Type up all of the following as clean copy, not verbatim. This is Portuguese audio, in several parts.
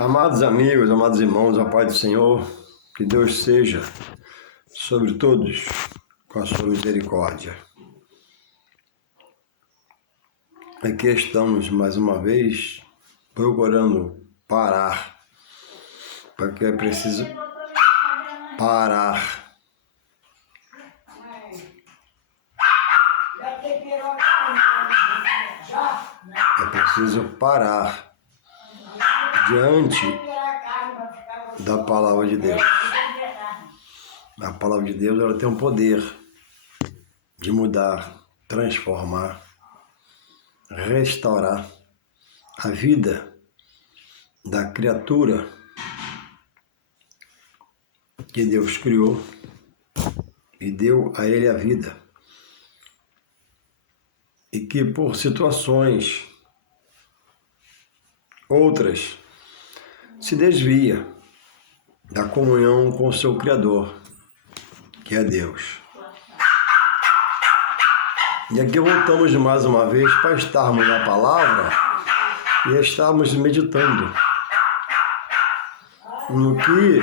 Amados amigos, amados irmãos, a paz do Senhor, que Deus seja sobre todos com a sua misericórdia. Aqui estamos mais uma vez procurando parar, porque é preciso parar. É preciso parar diante da palavra de Deus. A palavra de Deus, ela tem um poder de mudar, transformar, restaurar a vida da criatura que Deus criou e deu a ele a vida. E que por situações outras se desvia da comunhão com o seu Criador, que é Deus. E aqui voltamos mais uma vez para estarmos na palavra e estarmos meditando no que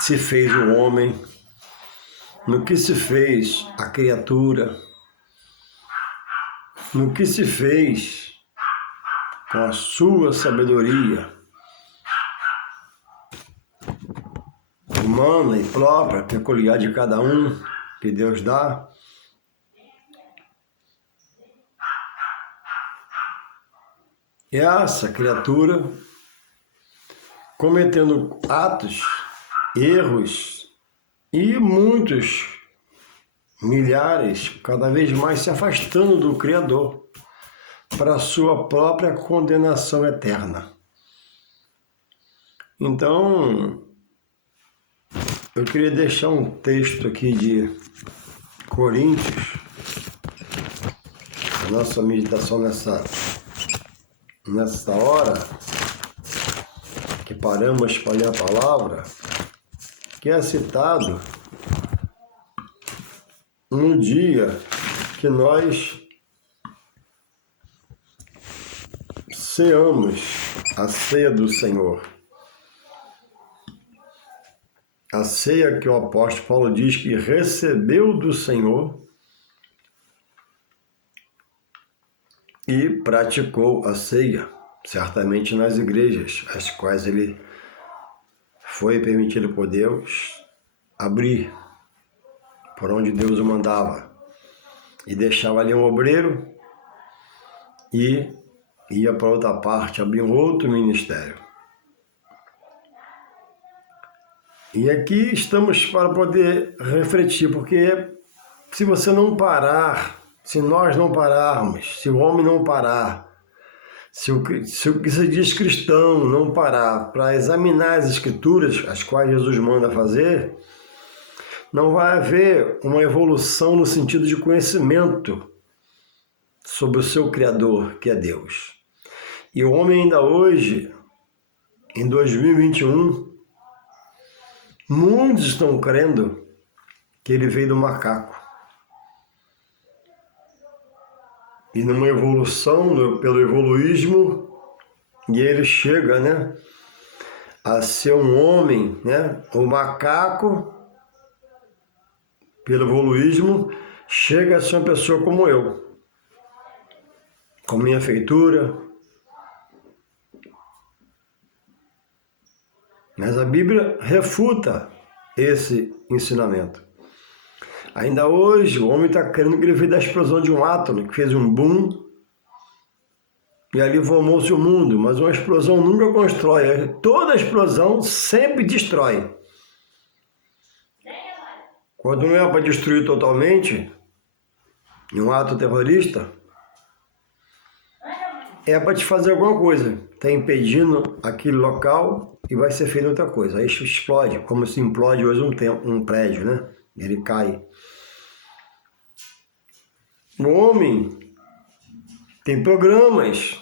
se fez o homem, no que se fez a criatura, no que se fez com a sua sabedoria humana e própria, peculiar de cada um, que Deus dá. E essa criatura cometendo atos, erros e muitos, milhares, cada vez mais se afastando do Criador para a sua própria condenação eterna. Então, eu queria deixar um texto aqui de Coríntios, a nossa meditação nessa hora, que paramos para ler a palavra, que é citado no dia que nós ceamos a ceia do Senhor. A ceia que o apóstolo Paulo diz que recebeu do Senhor e praticou a ceia, certamente nas igrejas, as quais ele foi permitido por Deus abrir, por onde Deus o mandava, e deixava ali um obreiro e ia para outra parte, abrir um outro ministério. E aqui estamos para poder refletir, porque se você não parar, se nós não pararmos, se o homem não parar, se o que se diz cristão não parar para examinar as escrituras, as quais Jesus manda fazer, não vai haver uma evolução no sentido de conhecimento sobre o seu Criador, que é Deus. E o homem ainda hoje, em 2021, muitos estão crendo que ele veio do macaco. E numa evolução, pelo evoluísmo, e ele chega, a ser um homem, o macaco, pelo evoluísmo, chega a ser uma pessoa como eu, com minha feitura. Mas a Bíblia refuta esse ensinamento. Ainda hoje, o homem está querendo que ele veio da explosão de um átomo, que fez um boom, e ali formou-se o mundo. Mas uma explosão nunca constrói. Toda explosão sempre destrói. Quando não é para destruir totalmente, em um ato terrorista, é para te fazer alguma coisa. Está impedindo aquele local e vai ser feito outra coisa. Aí isso explode, como se implode hoje um prédio, Ele cai. O homem tem programas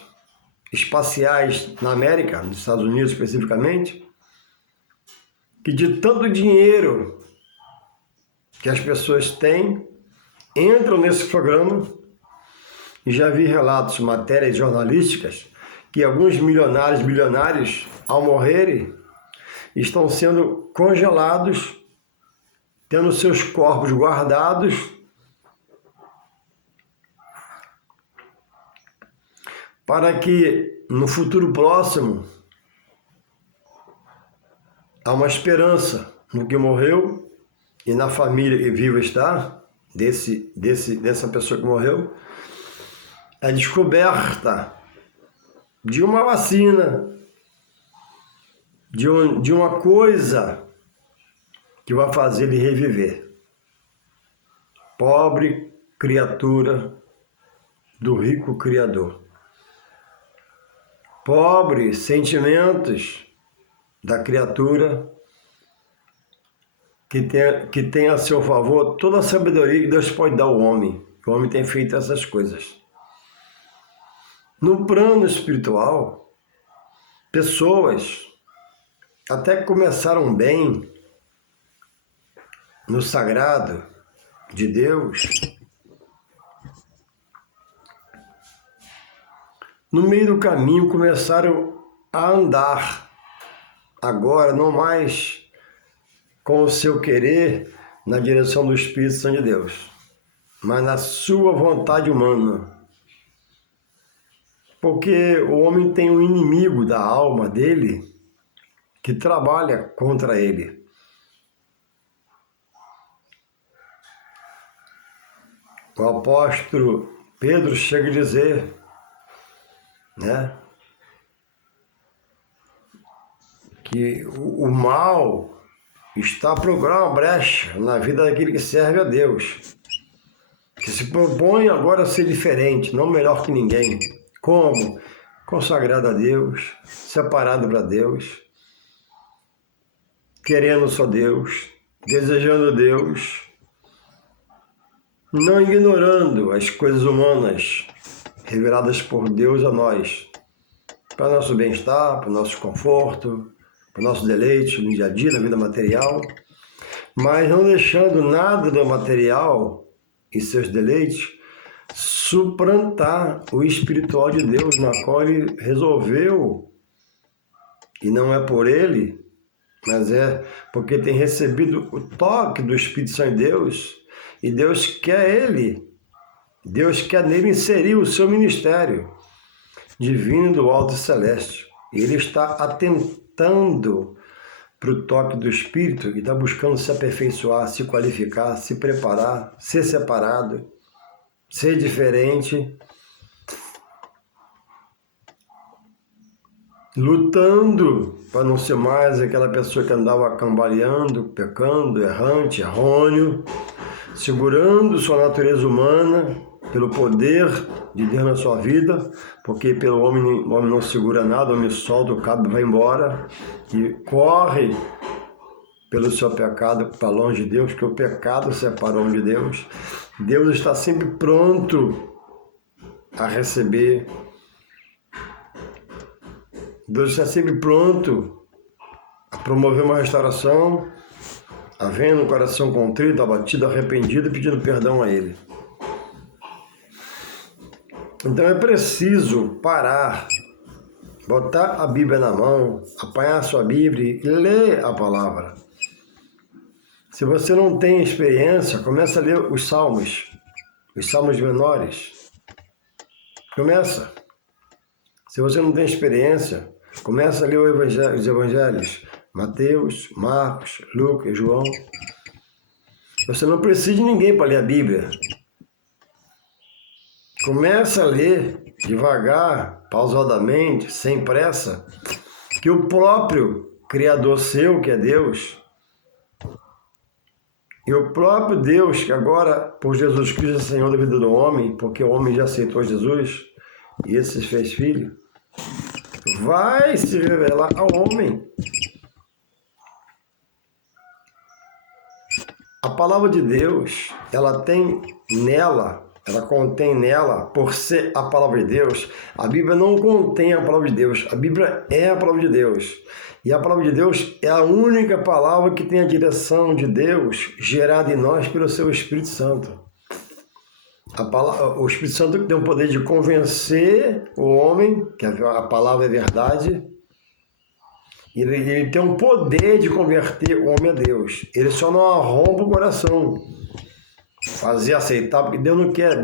espaciais na América, nos Estados Unidos especificamente, que de tanto dinheiro que as pessoas têm, entram nesse programa, e já vi relatos, matérias jornalísticas, que alguns milionários, bilionários, ao morrerem, estão sendo congelados, tendo seus corpos guardados para que no futuro próximo há uma esperança no que morreu e na família que viva está, dessa pessoa que morreu, a descoberta de uma vacina, de uma coisa que vai fazer ele reviver. Pobre criatura do rico Criador. Pobres sentimentos da criatura que tem a seu favor toda a sabedoria que Deus pode dar ao homem. O homem tem feito essas coisas. No plano espiritual, pessoas até que começaram bem no sagrado de Deus, no meio do caminho começaram a andar, agora não mais com o seu querer na direção do Espírito Santo de Deus, mas na sua vontade humana. Porque o homem tem um inimigo da alma dele que trabalha contra ele. O apóstolo Pedro chega a dizer, né, que o mal está a procurar uma brecha na vida daquele que serve a Deus, que se propõe agora a ser diferente, não melhor que ninguém. Como? Consagrado a Deus, separado para Deus, querendo só Deus, desejando Deus, não ignorando as coisas humanas reveladas por Deus a nós, para nosso bem-estar, para o nosso conforto, para o nosso deleite no dia a dia, na vida material, mas não deixando nada do material e seus deleites suplantar o espiritual de Deus, na qual ele resolveu, e não é por ele, mas é porque tem recebido o toque do Espírito Santo de Deus, e Deus quer nele inserir o seu ministério divino do alto e celeste. E ele está atentando para o toque do Espírito e está buscando se aperfeiçoar, se qualificar, se preparar, ser separado, ser diferente, lutando para não ser mais aquela pessoa que andava cambaleando, pecando, errante, errôneo, segurando sua natureza humana pelo poder de Deus na sua vida, porque pelo homem, o homem não segura nada, o homem solta o cabo e vai embora, e corre pelo seu pecado para longe de Deus, que o pecado separa o homem de Deus. Deus está sempre pronto a receber. Deus está sempre pronto a promover uma restauração, havendo um coração contrito, abatido, arrependido, pedindo perdão a Ele. Então é preciso parar, botar a Bíblia na mão, apanhar a sua Bíblia e ler a palavra. Se você não tem experiência, começa a ler os salmos menores. Começa. Se você não tem experiência, começa a ler os evangelhos. Mateus, Marcos, Lucas, João. Você não precisa de ninguém para ler a Bíblia. Começa a ler devagar, pausadamente, sem pressa, que o próprio Criador seu, que é Deus, e o próprio Deus, que agora, por Jesus Cristo, é Senhor da vida do homem, porque o homem já aceitou Jesus, e esse se fez filho, vai se revelar ao homem. A palavra de Deus, ela contém nela, por ser a palavra de Deus, a Bíblia não contém a palavra de Deus, a Bíblia é a palavra de Deus. E a palavra de Deus é a única palavra que tem a direção de Deus gerada em nós pelo seu Espírito Santo. O Espírito Santo tem o poder de convencer o homem, que a palavra é verdade, e ele tem o poder de converter o homem a Deus. Ele só não arromba o coração, fazer aceitar, porque Deus não quer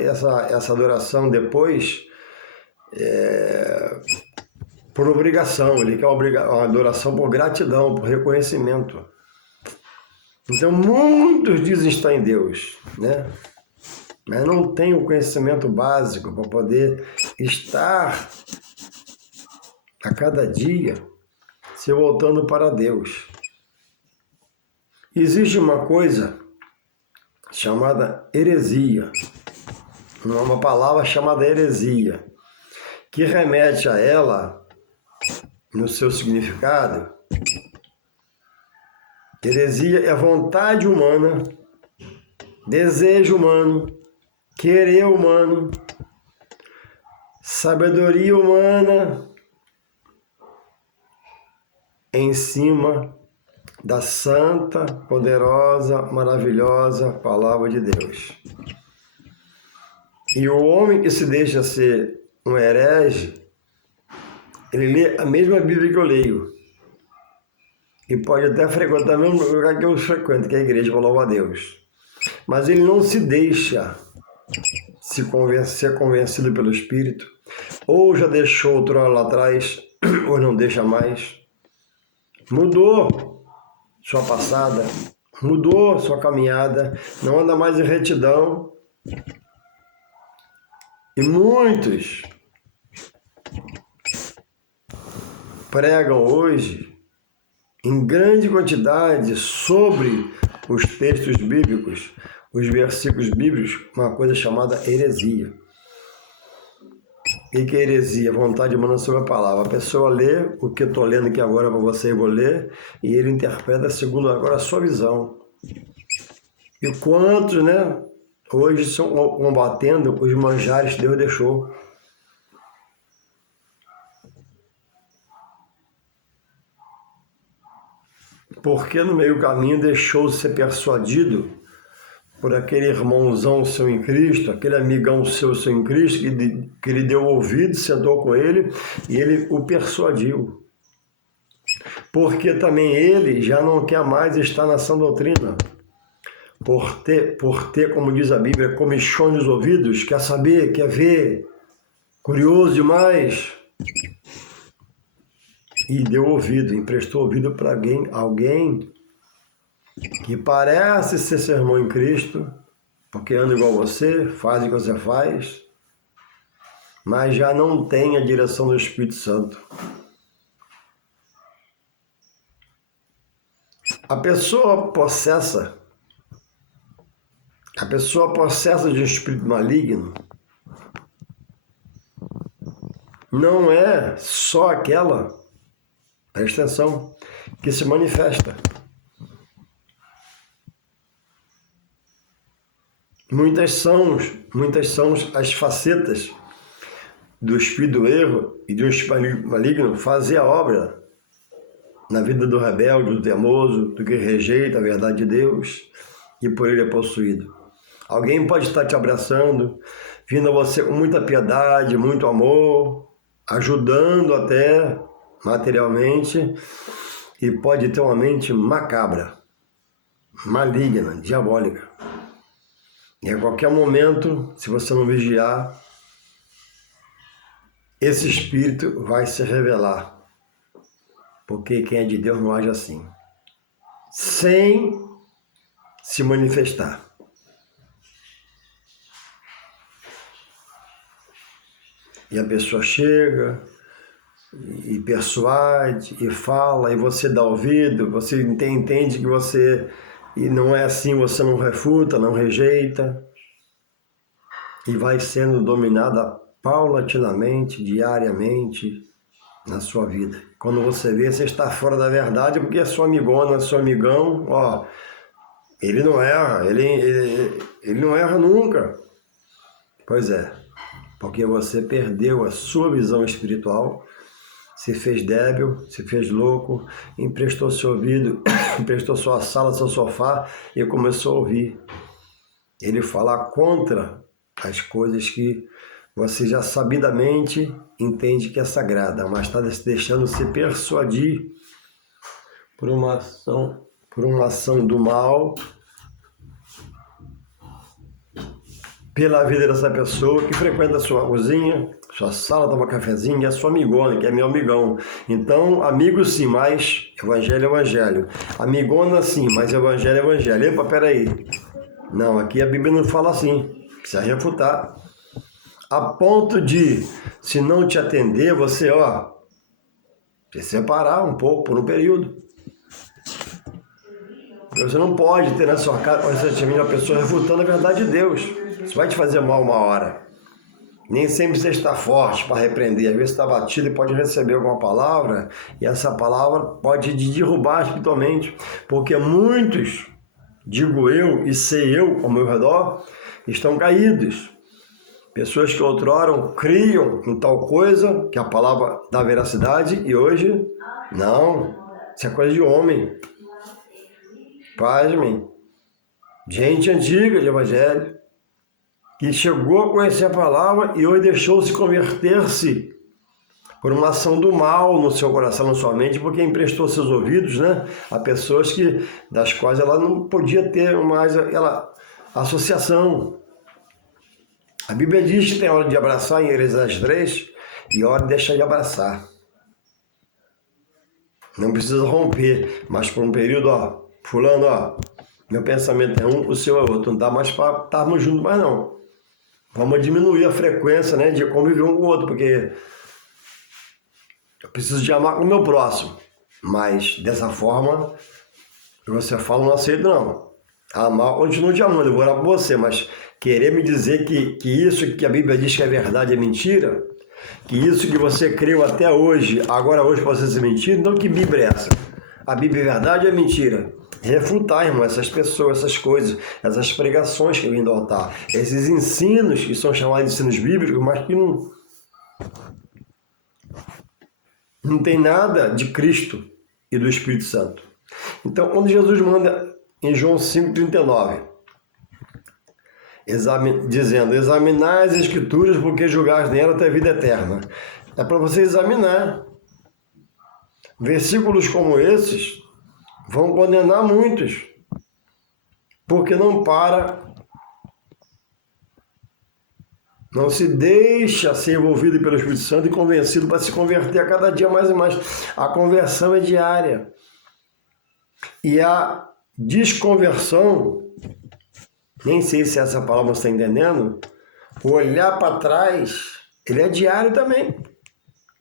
essa adoração depois por obrigação. Ele quer uma adoração por gratidão, por reconhecimento. Então muitos dizem estar em Deus, né? Mas não tem o conhecimento básico para poder estar a cada dia se voltando para Deus. Existe uma coisa chamada heresia, uma palavra chamada heresia, que remete a ela, no seu significado. Heresia é vontade humana, desejo humano, querer humano, sabedoria humana em cima da santa, poderosa, maravilhosa palavra de Deus. E o homem que se deixa ser um herege, ele lê a mesma Bíblia que eu leio. E pode até frequentar o mesmo lugar que eu frequento, que é a igreja, para louvar a Deus. Mas ele não se deixa ser convencido pelo Espírito, ou já deixou outro lá atrás, ou não deixa mais. Mudou sua passada, mudou sua caminhada, não anda mais em retidão. E muitos pregam hoje em grande quantidade sobre os textos bíblicos, os versículos bíblicos, uma coisa chamada heresia. O que é heresia? Vontade humana sobre a palavra. A pessoa lê o que eu estou lendo aqui agora para você, eu vou ler, e ele interpreta segundo agora a sua visão. E quantos, né, hoje estão combatendo os manjares que Deus deixou. Porque no meio do caminho deixou de ser persuadido por aquele irmãozão seu em Cristo, aquele amigão seu em Cristo, que lhe deu ouvido, sentou com ele e ele o persuadiu. Porque também ele já não quer mais estar na sã doutrina. Por ter, como diz a Bíblia, comichões nos ouvidos, quer saber, quer ver, curioso demais. E deu ouvido, emprestou ouvido para alguém que parece ser seu irmão em Cristo, porque anda igual você, faz o que você faz, mas já não tem a direção do Espírito Santo. A pessoa possessa de um espírito maligno não é só aquela, presta atenção, que se manifesta. Muitas são as facetas do espírito do erro e do espírito maligno fazer a obra na vida do rebelde, do teimoso, do que rejeita a verdade de Deus e por ele é possuído. Alguém pode estar te abraçando, vindo a você com muita piedade, muito amor, ajudando até materialmente, e pode ter uma mente macabra, maligna, diabólica. E a qualquer momento, se você não vigiar, esse espírito vai se revelar. Porque quem é de Deus não age assim, sem se manifestar. E a pessoa chega e persuade e fala, e você dá ouvido, você entende que você... E não é assim, você não refuta, não rejeita. E vai sendo dominada paulatinamente, diariamente, na sua vida. Quando você vê, você está fora da verdade, porque é sua amigona, seu amigão, ó, ele não erra, ele não erra nunca. Pois é, porque você perdeu a sua visão espiritual, se fez débil, se fez louco, emprestou seu ouvido, emprestou sua sala, seu sofá e começou a ouvir ele falar contra as coisas que você já sabidamente entende que é sagrada, mas está deixando se persuadir por uma ação do mal, pela vida dessa pessoa que frequenta a sua cozinha, sua sala, toma cafezinho, é sua amigona, que é meu amigão. Então, amigo sim, mas evangelho é evangelho. Amigona sim, mas evangelho é evangelho. Epa, peraí. Não, aqui a Bíblia não fala assim. Precisa refutar. A ponto de, se não te atender, você, se separar um pouco por um período. Você não pode ter na sua casa constantemente uma pessoa refutando a verdade de Deus. Isso vai te fazer mal uma hora. Nem sempre você está forte para repreender. Às vezes você está batido e pode receber alguma palavra, e essa palavra pode te derrubar espiritualmente. Porque muitos, digo eu e sei eu ao meu redor, estão caídos. Pessoas que outrora criam em tal coisa, que é a palavra da veracidade, e hoje, não. Isso é coisa de homem. Pasmem. Gente antiga de evangelho, que chegou a conhecer a palavra e hoje deixou-se converter-se por uma ação do mal no seu coração, na sua mente, porque emprestou seus ouvidos, né, a pessoas das quais ela não podia ter mais aquela associação. A Bíblia diz que tem hora de abraçar em Eclesiastes 3 e hora de deixar de abraçar. Não precisa romper, mas por um período, fulano, meu pensamento é um, o seu é outro. Não dá mais para estarmos juntos mais não. Vamos diminuir a frequência, né, de conviver um com o outro, porque eu preciso de amar o meu próximo. Mas dessa forma, que você fala, não aceito não. Amar, continuo te amando, eu vou orar por você, mas querer me dizer que isso que a Bíblia diz que é verdade é mentira, que isso que você creu até hoje, agora hoje pode ser mentira, então que Bíblia é essa? A Bíblia é verdade ou é mentira? Refutar, irmão, essas pessoas, essas coisas, essas pregações que vêm do altar, esses ensinos que são chamados de ensinos bíblicos, mas que não tem nada de Cristo e do Espírito Santo. Então, quando Jesus manda em João 5,39, dizendo, examinai as Escrituras porque julgais nela até a vida eterna. É para você examinar. Versículos como esses vão condenar muitos, porque não se deixa ser envolvido pelo Espírito Santo e convencido para se converter a cada dia mais e mais. A conversão é diária. E a desconversão, nem sei se essa palavra você está entendendo, o olhar para trás, ele é diário também.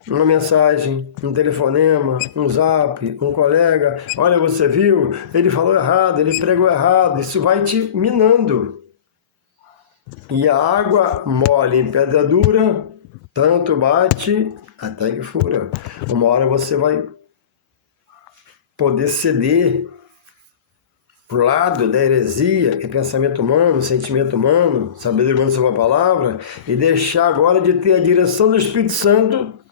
Uma mensagem, um telefonema, um zap, um colega, olha, você viu? Ele falou errado, ele pregou errado, isso vai te minando. E a água mole em pedra dura, tanto bate até que fura. Uma hora você vai poder ceder para o lado da heresia, que é pensamento humano, sentimento humano, sabedoria humana sobre a palavra, e deixar agora de ter a direção do Espírito Santo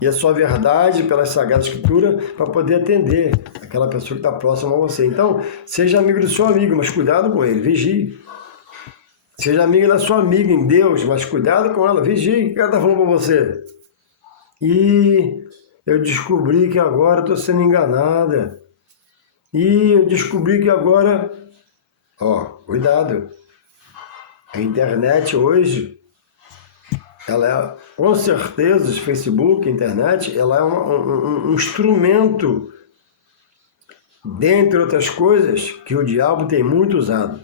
e a sua verdade pela Sagrada Escritura para poder atender aquela pessoa que está próxima a você. Então, seja amigo do seu amigo, mas cuidado com ele, vigie. Seja amigo da sua amiga em Deus, mas cuidado com ela, vigie, o que ela está falando para você? E eu descobri que agora estou sendo enganada. E eu descobri que agora, cuidado. A internet hoje, ela é, com certeza, o Facebook, a internet, ela é um instrumento, dentre outras coisas, que o diabo tem muito usado.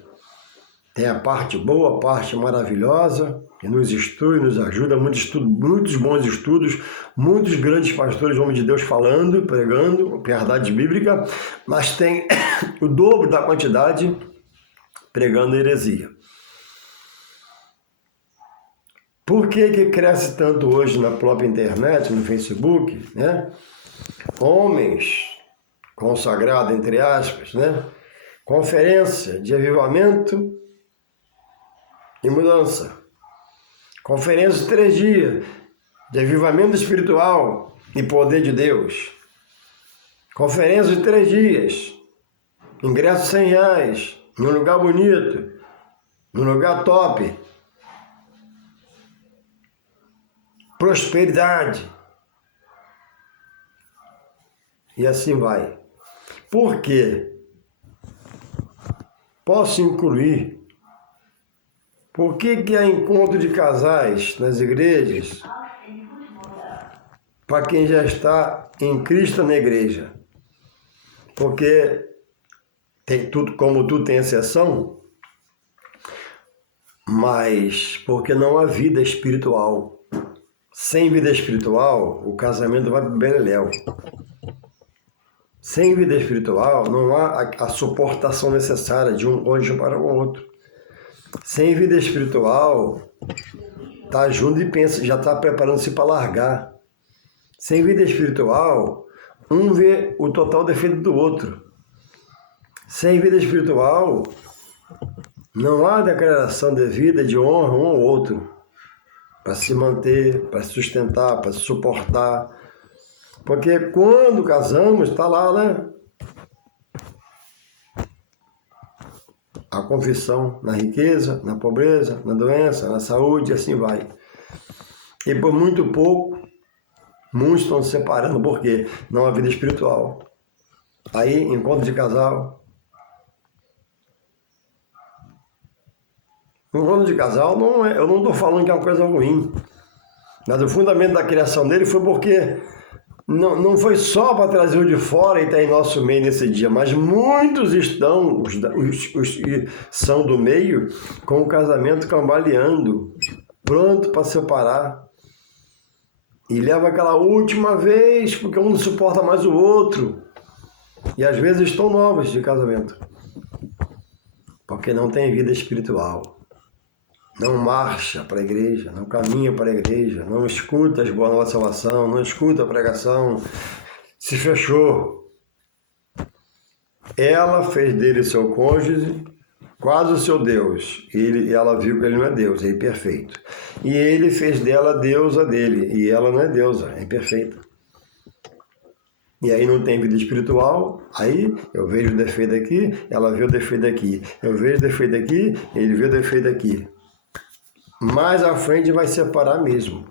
Tem a parte boa, a parte maravilhosa, que nos instrui, nos ajuda, muitos bons estudos, muitos grandes pastores, homens de Deus falando, pregando, verdade bíblica, mas tem o dobro da quantidade pregando heresia. Por que cresce tanto hoje na própria internet, no Facebook, né? Homens consagrados, entre aspas, né? Conferência de avivamento e mudança. Conferência de 3 dias de avivamento espiritual e poder de Deus. Conferência de 3 dias. Ingresso R$100. num lugar bonito, num lugar top, prosperidade, e assim vai. Por quê? Posso incluir. Por que há encontro de casais nas igrejas para quem já está em Cristo na igreja? Porque tem tudo, como tudo tem exceção, mas porque não há vida espiritual. Sem vida espiritual, o casamento vai para o beleléu. Sem vida espiritual, não há a suportação necessária de um cônjuge para o outro. Sem vida espiritual, tá junto e pensa, já está preparando-se para largar. Sem vida espiritual, um vê o total defeito do outro. Sem vida espiritual, não há declaração de vida, de honra um ao outro, para se manter, para se sustentar, para se suportar. Porque quando casamos, está lá, né? A confissão na riqueza, na pobreza, na doença, na saúde, e assim vai. E por muito pouco, muitos estão se separando, porque não há vida espiritual. Aí, encontro de casal. Encontro de casal, não é, eu não estou falando que é uma coisa ruim. Mas o fundamento da criação dele foi porque não foi só para trazer o de fora e estar em nosso meio nesse dia, mas muitos estão, os são do meio, com o casamento cambaleando, pronto para separar. E leva aquela última vez, porque um não suporta mais o outro. E às vezes estão novos de casamento, porque não tem vida espiritual. Não marcha para a igreja, não caminha para a igreja, não escuta as boas novas de salvação, não escuta a pregação, se fechou. Ela fez dele seu cônjuge, quase o seu Deus. E ela viu que ele não é Deus, é imperfeito. E ele fez dela deusa dele, e ela não é deusa, é imperfeita. E aí não tem vida espiritual, aí eu vejo o defeito aqui, ela vê o defeito aqui. Eu vejo o defeito aqui, ele vê o defeito aqui. Mais à frente vai separar mesmo.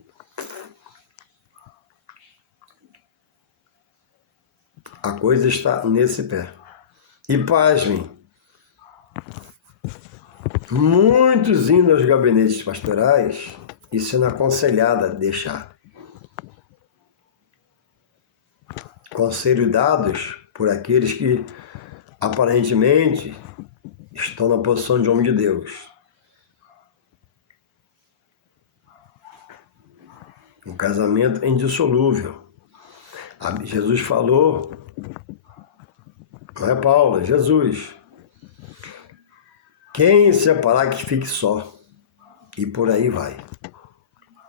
A coisa está nesse pé. E pasmem, muitos indo aos gabinetes pastorais e sendo aconselhada a deixar. Conselhos dados por aqueles que aparentemente estão na posição de homem de Deus. Um casamento é indissolúvel. Jesus falou, não é Paulo, é Jesus. Quem separar que fique só. E por aí vai.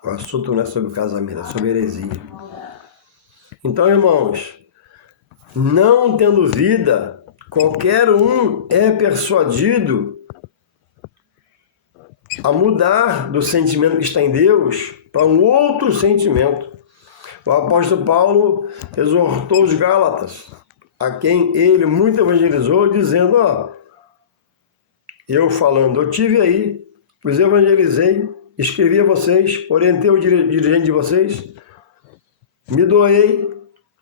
O assunto não é sobre o casamento, é sobre heresia. Então, irmãos, não tendo vida, qualquer um é persuadido a mudar do sentimento que está em Deus para um outro sentimento. O apóstolo Paulo exortou os Gálatas, a quem ele muito evangelizou, dizendo, eu falando, eu tive aí, os evangelizei, escrevi a vocês, orientei o dirigente de vocês, me doei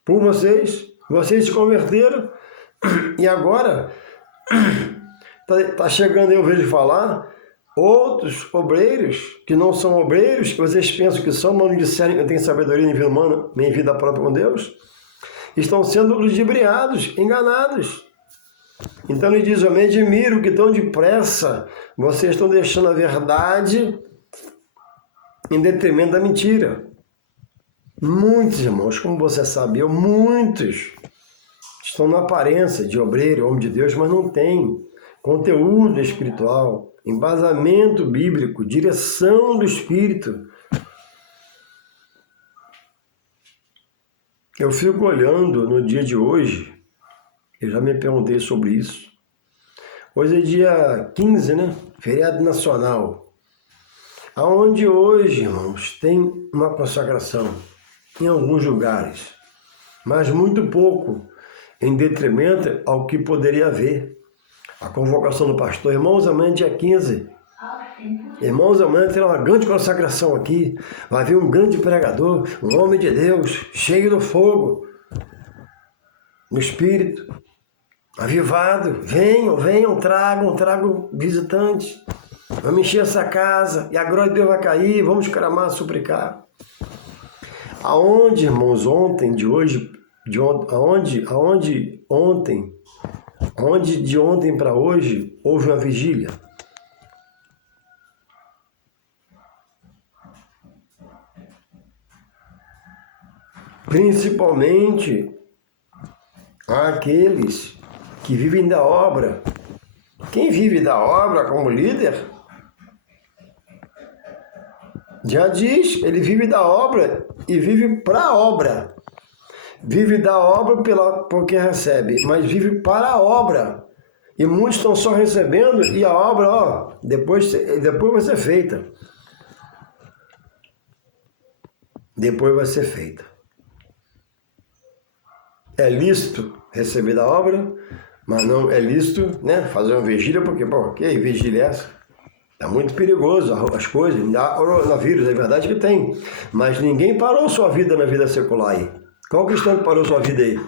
por vocês, vocês se converteram, e agora está chegando, eu vejo falar, outros obreiros, que não são obreiros, que vocês pensam que são, mas não disserem que não têm sabedoria nem vida humana, nem vida própria com Deus, estão sendo ludibriados, enganados. Então ele diz, eu me admiro que tão depressa vocês estão deixando a verdade em detrimento da mentira. Muitos irmãos, como você sabe, muitos estão na aparência de obreiro, homem de Deus, mas não tem conteúdo espiritual, embasamento bíblico, direção do Espírito. Eu fico olhando no dia de hoje, eu já me perguntei sobre isso. Hoje é dia 15, né? Feriado nacional. Aonde hoje, irmãos, tem uma consagração em alguns lugares, mas muito pouco, em detrimento ao que poderia haver. A convocação do pastor, irmãos, amanhã dia 15. Irmãos, amanhã terá uma grande consagração aqui. Vai vir um grande pregador, um homem de Deus, cheio do fogo, no Espírito, avivado. Venham, tragam visitantes. Vamos encher essa casa e a glória de Deus vai cair. Vamos clamar, suplicar. Aonde, irmãos, ontem, de hoje, aonde de ontem para hoje houve uma vigília? Principalmente aqueles que vivem da obra. Quem vive da obra como líder, já diz, ele vive da obra e vive para a obra. Vive da obra porque recebe, mas vive para a obra. E muitos estão só recebendo e a obra, depois vai ser feita. Depois vai ser feita. É lícito receber da obra, mas não é lícito, né, fazer uma vigília, porque, que vigília é essa? É muito perigoso as coisas, dá coronavírus, é verdade que tem, mas ninguém parou sua vida na vida secular aí. Qual cristão que parou sua vida aí?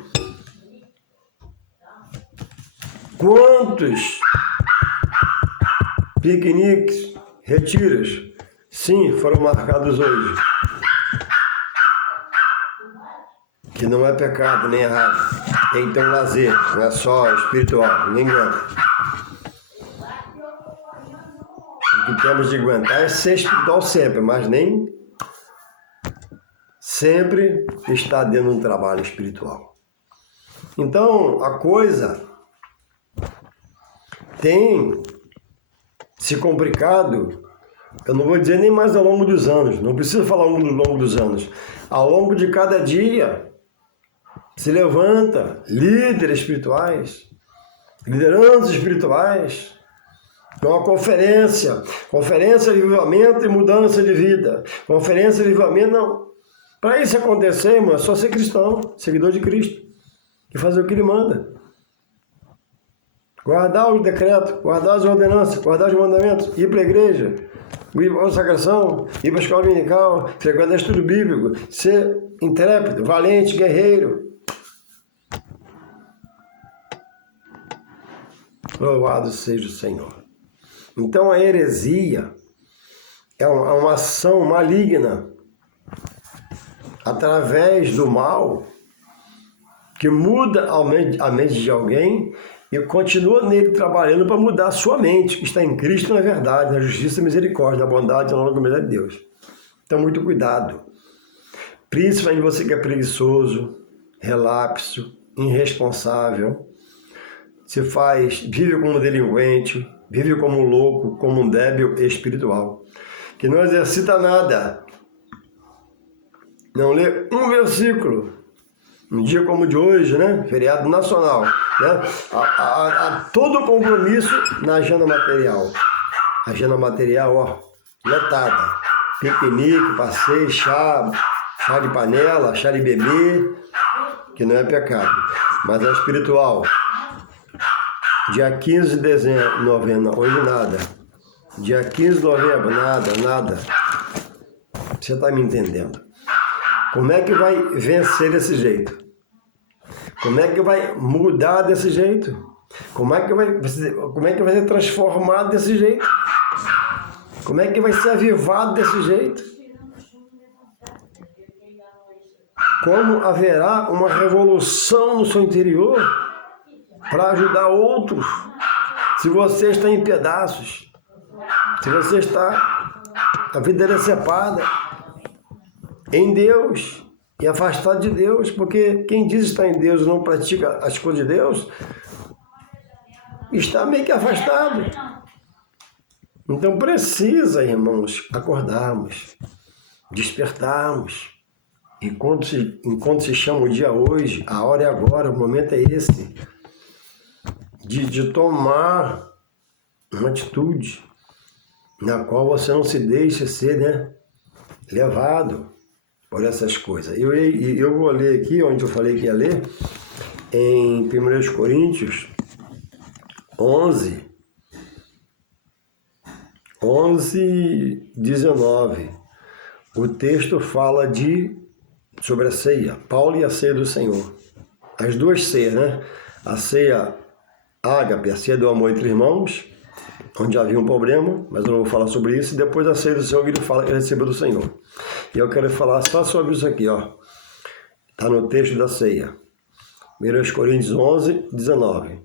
Quantos piqueniques, retiros, sim, foram marcados hoje? Que não é pecado, nem errado. Tem que ter um lazer, não é só espiritual, ninguém aguenta. O que temos de aguentar é ser espiritual sempre, mas nem sempre está dentro de um trabalho espiritual. Então, a coisa tem se complicado, eu não vou dizer nem mais ao longo dos anos, não preciso falar ao longo dos anos, ao longo de cada dia, se levanta líderes espirituais, lideranças espirituais, uma conferência de avivamento e mudança de vida, conferência de avivamento, não. Para isso acontecer, irmão, é só ser cristão, seguidor de Cristo, e fazer o que Ele manda. Guardar o decreto, guardar as ordenanças, guardar os mandamentos, ir para a igreja, ir para a consagração, ir para a escola dominical, frequentar estudo bíblico, ser intrépido, valente, guerreiro. Louvado seja o Senhor. Então a heresia é uma ação maligna através do mal que muda a mente de alguém e continua nele trabalhando para mudar a sua mente, que está em Cristo na verdade, na justiça e misericórdia, na bondade e na longanimidade de Deus. Então muito cuidado. Principalmente você que é preguiçoso, relapso, irresponsável, vive como um delinquente, vive como um louco, como um débil espiritual, que não exercita nada, não lê um versículo, um dia como o de hoje, né? Feriado nacional, né? Há todo o compromisso na agenda material. Agenda material, lotada. Piquenique, passeio, chá de panela, chá de bebê, que não é pecado, mas é espiritual. Dia 15 de dezembro, novembro, hoje nada. Dia 15 de novembro, nada. Você está me entendendo? Como é que vai vencer desse jeito? Como é que vai mudar desse jeito? Como é que vai ser transformado desse jeito? Como é que vai ser avivado desse jeito? Como haverá uma revolução no seu interior para ajudar outros, se você está em pedaços, se você está a vida decepada em Deus e afastado de Deus, porque quem diz estar em Deus e não pratica as coisas de Deus, está meio que afastado. Então precisa, irmãos, acordarmos, despertarmos. Enquanto se chama o dia hoje, a hora é agora, o momento é esse, de tomar uma atitude na qual você não se deixe ser, né, levado por essas coisas. Eu vou ler aqui, onde eu falei que ia ler, em 1 Coríntios 11, 19. O texto fala sobre a ceia, Paulo e a ceia do Senhor. As duas ceias, né? A ceia ágape, a ceia do amor entre irmãos, onde havia um problema, mas eu não vou falar sobre isso. E depois a ceia do Senhor, que ele fala que ele recebeu do Senhor. E eu quero falar só sobre isso aqui, ó. Está no texto da ceia. 1 Coríntios 11, 19.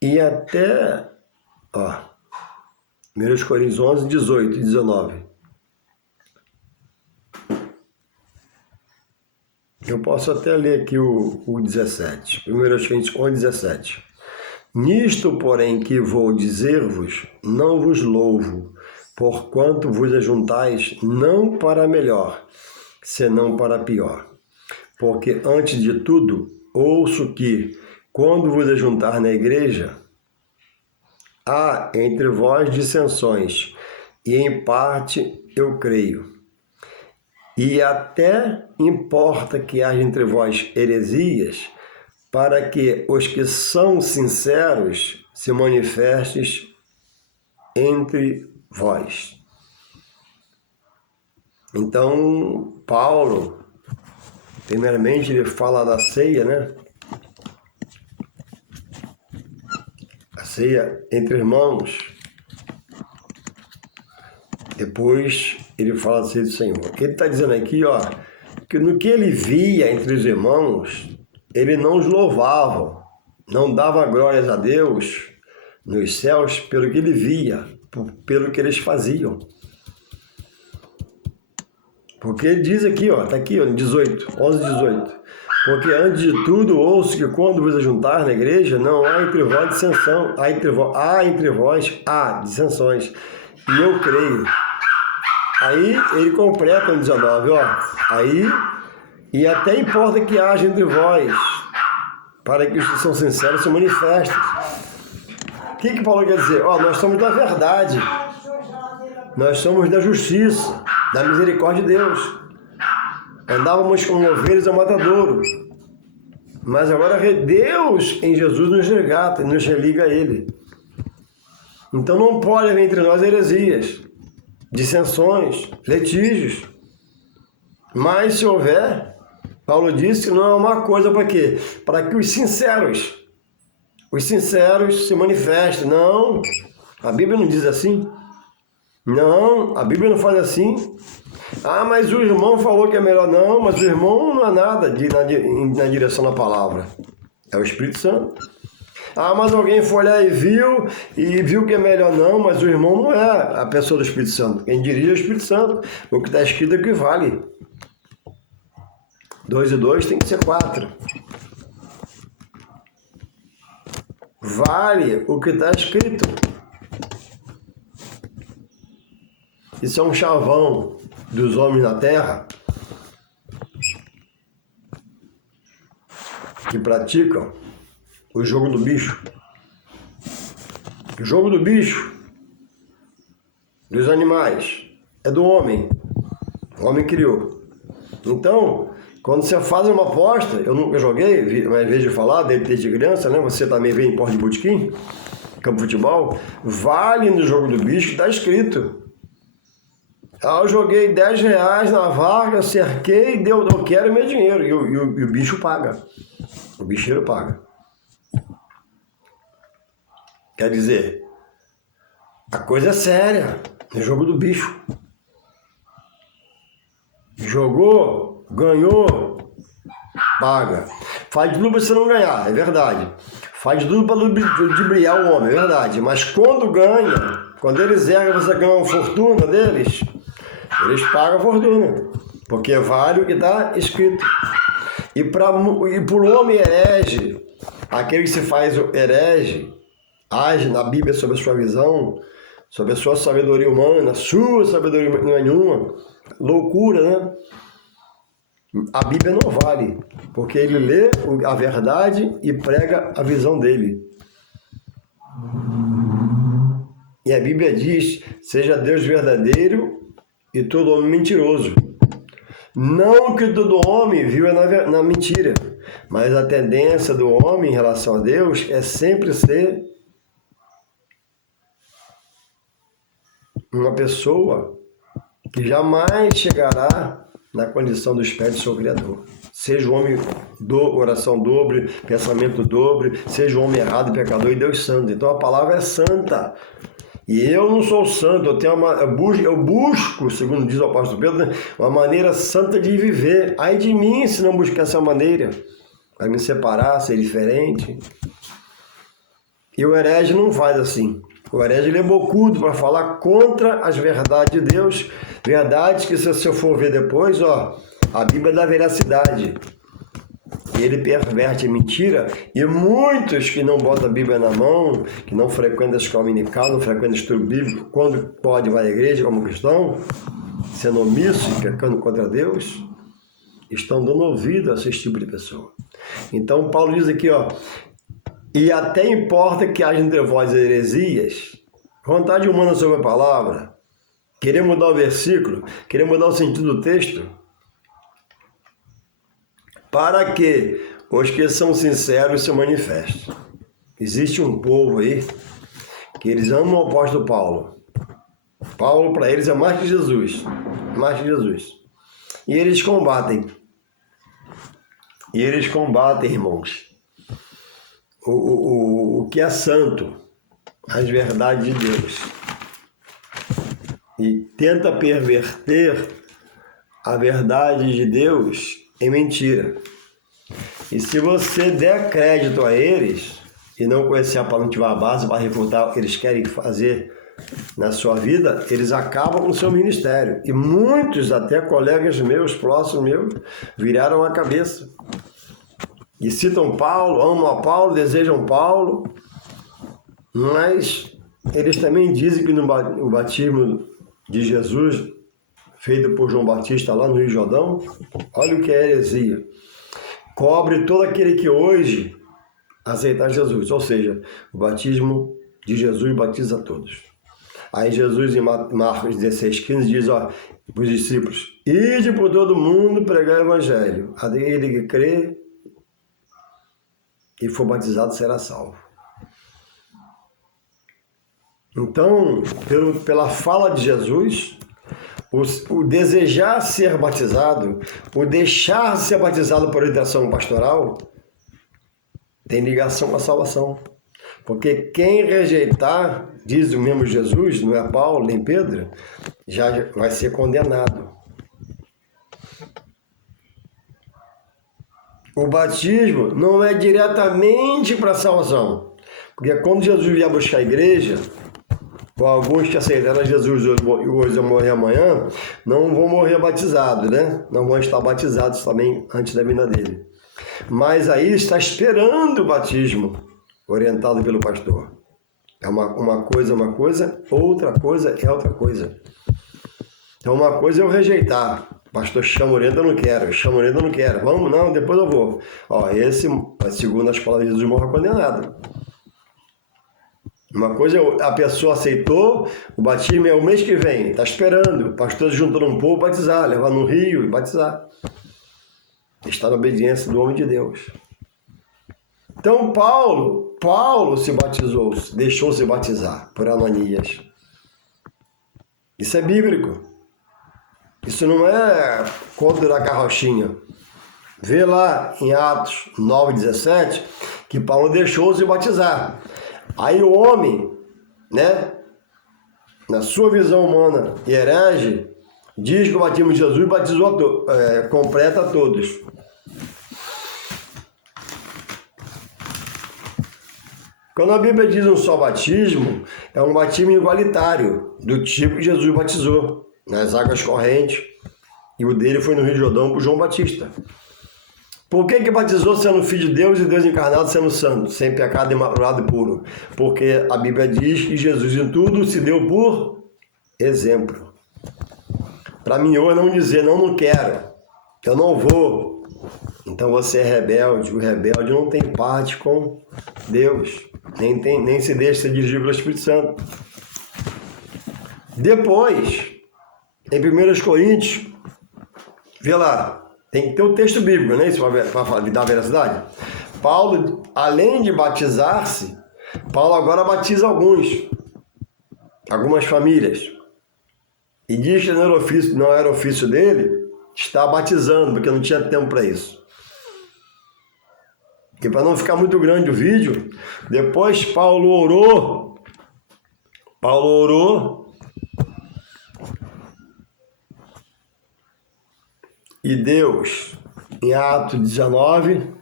E até, ó, 1 Coríntios 11, 18 e 19. Eu posso até ler aqui o 17. 1 Coríntios 11, 17. Nisto, porém, que vou dizer-vos, não vos louvo, porquanto vos ajuntais não para melhor, senão para pior. Porque, antes de tudo, ouço que, quando vos ajuntar na igreja, há entre vós dissensões, e em parte eu creio. E até importa que haja entre vós heresias, para que os que são sinceros se manifestem entre vós. Então, Paulo, primeiramente, ele fala da ceia, né? A ceia entre irmãos. Depois, ele fala da ceia do Senhor. Ele está dizendo aqui, ó, que no que ele via entre os irmãos, ele não os louvava, não dava glórias a Deus nos céus pelo que ele via, pelo que eles faziam. Porque ele diz aqui, ó, tá aqui, ó, 18, 11, 18. Porque antes de tudo ouço que quando vos ajuntar na igreja, não há entre vós dissensão, há entre vós dissensões. E eu creio. Aí ele completa no 19, ó. Aí, e até importa que haja entre vós, para que os que são sinceros se manifestem. O que Paulo quer dizer? Ó, nós somos da verdade. Nós somos da justiça, da misericórdia de Deus. Andávamos como ovelhas ao matadouro. Mas agora Deus em Jesus nos resgata, nos religa a Ele. Então não pode haver entre nós heresias, dissensões, litígios. Mas se houver, Paulo disse que não é uma coisa para quê? Para que os sinceros se manifestem. Não, a Bíblia não diz assim. Não, a Bíblia não faz assim. Ah, mas o irmão falou que é melhor. Não, mas o irmão não é nada na direção da palavra. É o Espírito Santo. Ah, mas alguém foi lá e viu que é melhor. Não, mas o irmão não é a pessoa do Espírito Santo. Quem dirige é o Espírito Santo. O que está escrito é que vale. 2 e 2 tem que ser 4. Vale o que está escrito. Isso é um chavão dos homens na terra que praticam o jogo do bicho. O jogo do bicho, dos animais, é do homem. O homem criou. Então, quando você faz uma aposta, eu nunca joguei, mas vejo falar desde criança, né? Você também vê em porta de botequim, campo de futebol, vale no jogo do bicho, está escrito. Ah, eu joguei R$10 na vaga, cerquei, eu quero meu dinheiro. E o bicho paga. O bicheiro paga. Quer dizer, a coisa é séria no jogo do bicho. Jogou, ganhou, paga. Faz tudo para você não ganhar, é verdade. Faz tudo para ludibriar o homem, é verdade. Mas quando ganha, quando eles erram, você ganha uma fortuna deles, eles pagam a fortuna. Porque vale o que está escrito. E por homem herege, aquele que se faz herege, age na Bíblia sobre a sua visão, sobre a sua sabedoria humana, sua sabedoria nenhuma, loucura, né? A Bíblia não vale, porque ele lê a verdade e prega a visão dele. E a Bíblia diz, seja Deus verdadeiro e todo homem mentiroso. Não que todo homem viva na mentira, mas a tendência do homem em relação a Deus é sempre ser uma pessoa que jamais chegará na condição dos pés do seu Criador. Seja o homem do oração dobre, pensamento dobre, seja o homem errado, pecador e Deus santo. Então a palavra é santa. E eu não sou santo, eu busco, segundo diz o apóstolo Pedro, uma maneira santa de viver. Ai de mim se não buscar essa maneira. Vai me separar, ser diferente. E o herege não faz assim. O herege ele é bocudo para falar contra as verdades de Deus. Verdades que, se eu for ver depois, a Bíblia dá veracidade. E ele perverte a mentira. E muitos que não botam a Bíblia na mão, que não frequentam a escola dominical, não frequentam o estudo bíblico, quando pode vai à igreja como cristão, sendo omisso e pecando contra Deus, estão dando ouvido a esse tipo de pessoa. Então Paulo diz aqui, e até importa que haja entre vós heresias, vontade humana sobre a palavra, querer mudar o versículo, querer mudar o sentido do texto, para que os que são sinceros se manifestem. Existe um povo aí que eles amam o apóstolo Paulo. Paulo para eles é mais que Jesus, mais que Jesus. E eles combatem. Irmãos, o que é santo, as verdades de Deus. E tenta perverter a verdade de Deus em mentira. E se você der crédito a eles e não conhecer a palavra, não tiver a base para refutar o que eles querem fazer na sua vida, eles acabam com o seu ministério. E muitos, até colegas meus, próximos meus, viraram a cabeça. E citam Paulo, amam a Paulo, desejam Paulo, mas eles também dizem que no batismo de Jesus, feito por João Batista lá no Rio Jordão, olha o que é heresia. Cobre todo aquele que hoje aceitar Jesus, ou seja, o batismo de Jesus batiza todos. Aí Jesus em Marcos 16,15 diz, para os discípulos, ide por todo mundo pregar o evangelho, aquele que crê e for batizado será salvo. Então, pela fala de Jesus, o desejar ser batizado, o deixar ser batizado por orientação pastoral, tem ligação com a salvação. Porque quem rejeitar, diz o mesmo Jesus, não é Paulo nem Pedro, já vai ser condenado. O batismo não é diretamente para a salvação. Porque quando Jesus vier buscar a igreja, ou alguns que aceitaram Jesus hoje vão morrer amanhã, não vão morrer batizados, né? Não vão estar batizados também antes da vinda dele. Mas aí está esperando o batismo, orientado pelo pastor. É uma coisa, outra coisa é outra coisa. Então uma coisa é eu rejeitar. Pastor chama orienta, eu não quero. Chama orienta, eu não quero. Vamos, não, depois eu vou. Esse, segundo as palavras de Jesus, morre condenado. Uma coisa é a pessoa aceitou, o batismo é o mês que vem, está esperando. O pastor juntando um povo, batizar, levar no rio e batizar. Está na obediência do homem de Deus. Então Paulo se batizou, deixou se batizar por Ananias. Isso é bíblico. Isso não é conto da carrochinha. Vê lá em Atos 9,17 que Paulo deixou se batizar. Aí o homem, né, na sua visão humana e herege, diz que o batismo de Jesus batizou completa a todos. Quando a Bíblia diz um só batismo, é um batismo igualitário, do tipo que Jesus batizou, nas águas correntes, e o dele foi no Rio Jordão por João Batista. Por que batizou sendo filho de Deus e Deus encarnado sendo santo, sem pecado, imaculado e puro? Porque a Bíblia diz que Jesus em tudo se deu por exemplo. Para mim hoje não dizer, não quero, eu não vou. Então você é rebelde, o rebelde não tem parte com Deus, nem se deixa ser dirigido pelo Espírito Santo. Depois, em 1 Coríntios, vê lá, tem que ter o texto bíblico, né? Isso para dar veracidade. Paulo, além de batizar-se, Paulo agora batiza algumas famílias. e diz que não era ofício dele, está batizando, porque não tinha tempo para isso. E para não ficar muito grande o vídeo, depois Paulo orou, e Deus, em Atos 19,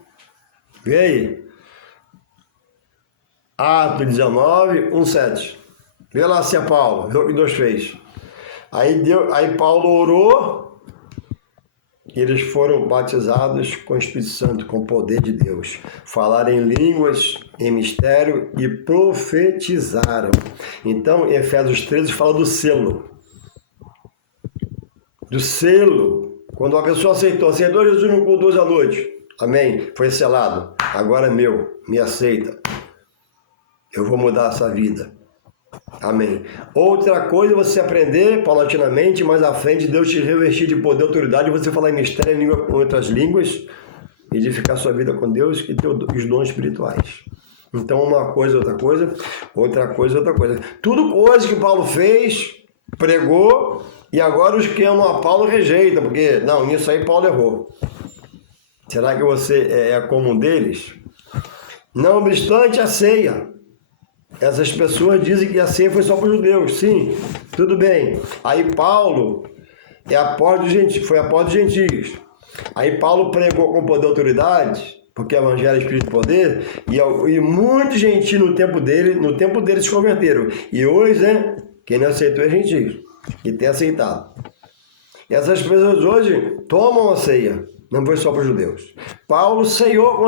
vê aí, Atos 19, 1:7. Vê lá se é Paulo, vê o que Deus fez. Aí Paulo orou, e eles foram batizados com o Espírito Santo, com o poder de Deus. Falaram em línguas, em mistério e profetizaram. Então, em Efésios 13 fala do selo. Do selo. Quando uma pessoa aceitou Jesus no culto 2 à noite. Amém. Foi selado. Agora é meu. Me aceita. Eu vou mudar essa vida. Amém. Outra coisa é você aprender paulatinamente, mais à frente, Deus te revestir de poder e autoridade, você falar em mistério, em língua, com outras línguas, edificar sua vida com Deus e ter os dons espirituais. Então, uma coisa, outra coisa, outra coisa, outra coisa. Tudo coisa que Paulo fez, pregou, e agora os que amam a Paulo rejeitam, porque, não, nisso aí Paulo errou. Será que você é como um deles? Não obstante a ceia. Essas pessoas dizem que a ceia foi só para os judeus. Sim, tudo bem. Aí Paulo foi apóstolo dos gentios. Aí Paulo pregou com poder e autoridade, porque o evangelho é espírito e poder, e muitos gentios no tempo dele se converteram. E hoje, né, quem não aceitou é gentio, e tem aceitado. E essas pessoas hoje tomam a ceia. Não foi só para os judeus. Paulo ceiou com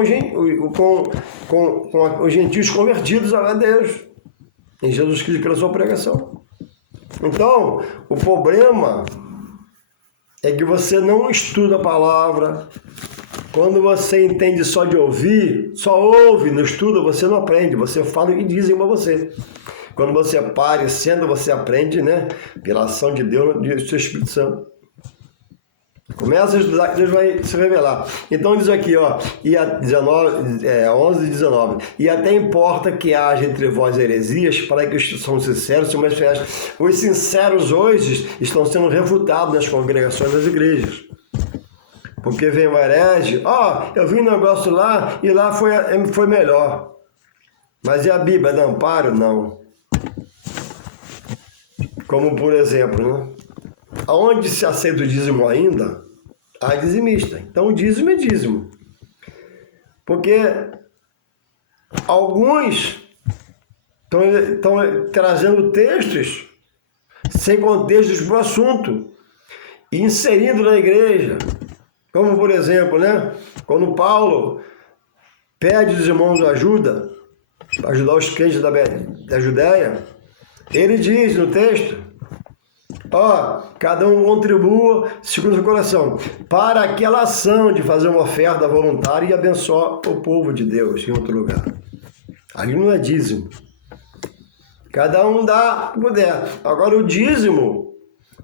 os gentios convertidos a Deus, em Jesus Cristo, pela sua pregação. Então, o problema é que você não estuda a palavra. Quando você entende só de ouvir, só ouve, não estuda, você não aprende. Você fala e dizem para você. Quando você para e senta, você aprende, né? Pela ação de Deus, do seu Espírito Santo. Começa a estudar que Deus vai se revelar. Então diz aqui, ó, 11 e 19. E até importa que haja entre vós heresias, para que os que são sinceros sejam mais fiéis. Os sinceros hoje estão sendo refutados nas congregações das igrejas. Porque vem o herege, eu vi um negócio lá e lá foi melhor. Mas e a Bíblia dá amparo? Não. Como por exemplo, né? Aonde se aceita o dízimo ainda, há dizimista. Então, o dízimo é dízimo. Porque alguns estão trazendo textos sem contextos para o assunto e inserindo na igreja. Como, por exemplo, né? Quando Paulo pede os irmãos ajuda, para ajudar os crentes da Judéia, ele diz no texto, cada um contribua segundo o seu coração para aquela ação de fazer uma oferta voluntária e abençoar o povo de Deus em outro lugar. Ali não é dízimo. Cada um dá o que puder. Agora o dízimo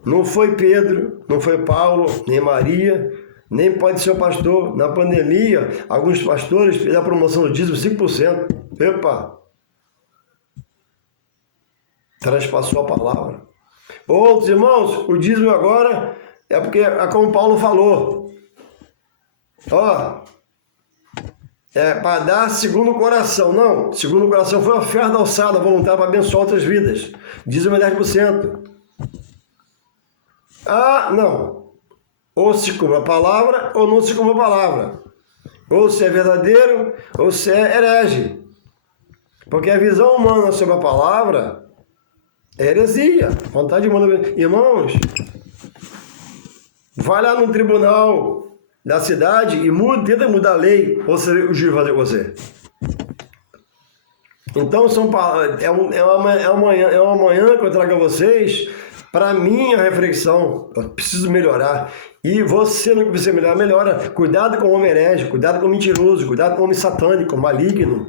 não foi Pedro, não foi Paulo, nem Maria, nem pode ser o pastor. Na pandemia, alguns pastores fizeram a promoção do dízimo 5%. Epa! Transpassou a palavra. Outros irmãos, o dízimo agora é porque é como Paulo falou. É para dar segundo o coração. Não, segundo o coração foi uma oferta alçada voluntária para abençoar outras vidas. Dízimo é 10%. Não. Ou se cumpre a palavra ou não se cumpre a palavra. Ou se é verdadeiro ou se é herege. Porque a visão humana sobre a palavra é heresia, vontade humana. Irmãos, vai lá no tribunal da cidade e tenta mudar a lei, ou você vê o juiz fazer com você. Então, é uma manhã que eu trago a vocês, para mim, a reflexão. Eu preciso melhorar. E você não precisa melhorar, melhora. Cuidado com o homem herege, cuidado com o mentiroso, cuidado com o homem satânico, maligno,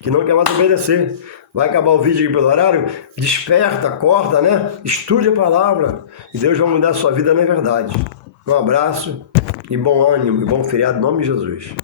que não quer mais obedecer. Vai acabar o vídeo aqui pelo horário? Desperta, acorda, né? Estude a palavra. E Deus vai mudar a sua vida na verdade. Um abraço e bom ânimo e bom feriado em nome de Jesus.